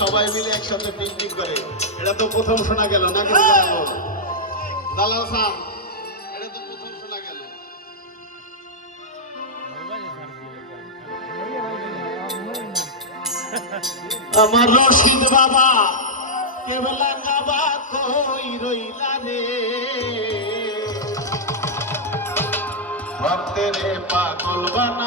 সবাই মিলে একসাথে পিকনিক করে। এটা তো প্রথম শোনা গেল না দালাল সাহ এটা তো প্রথম শোনা গেল। আমার রশিদ বাবা কেবলা কাবা কই রইলা রে? ভক্তের পাগল বানায়া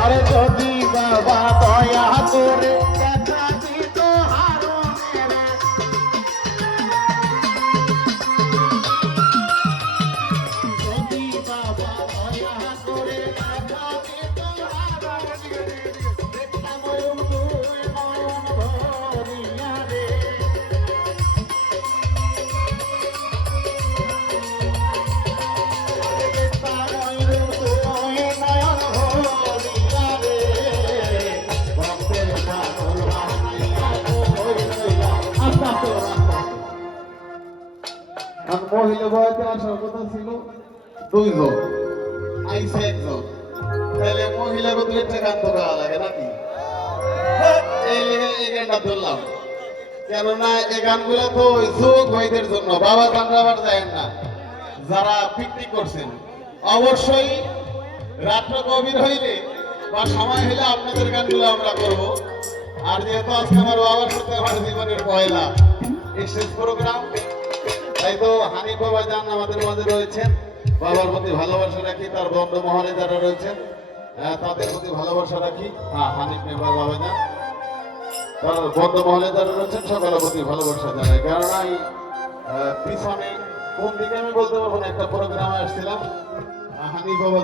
আরে যদি বাবা মহিলা বয়সে আসার কথা ছিল দুইজন আইসে একজন তাহলে মহিলাকে দুই একটা গান তো গাওয়া লাগে নাকি? এই লেগে এই গানটা ধরলাম। কেননা এই গানগুলো তো যুবক ভাইদের জন্য, বাবা গানরা আবার যায় না। যারা পিকনিক করছেন, অবশ্যই রাত্র গভীর হইলে বা সময় হইলে আপনাদের গানগুলো আমরা করব। আর যেহেতু আজকে আমার বাবার সাথে আমার জীবনের পয়লা শেষ প্রোগ্রাম তাই তো হানি বাবা যান আমাদের মাঝে রয়েছেন। বাবার প্রতি ভালোবাসা রাখি তার বন্ধু মহলে যারা রয়েছেন তাদের প্রতি ভালোবাসা রাখি। হ্যাঁ হানিফ মেম্বার বাবা যান। তার বন্ধু মহলে যারা রয়েছেন সকলের প্রতি ভালোবাসা জানাই। এই আহ, পিছনে কোন দিকে আমি বলতে পারব না একটা প্রোগ্রামে আসছিলাম। হানিফ বাবা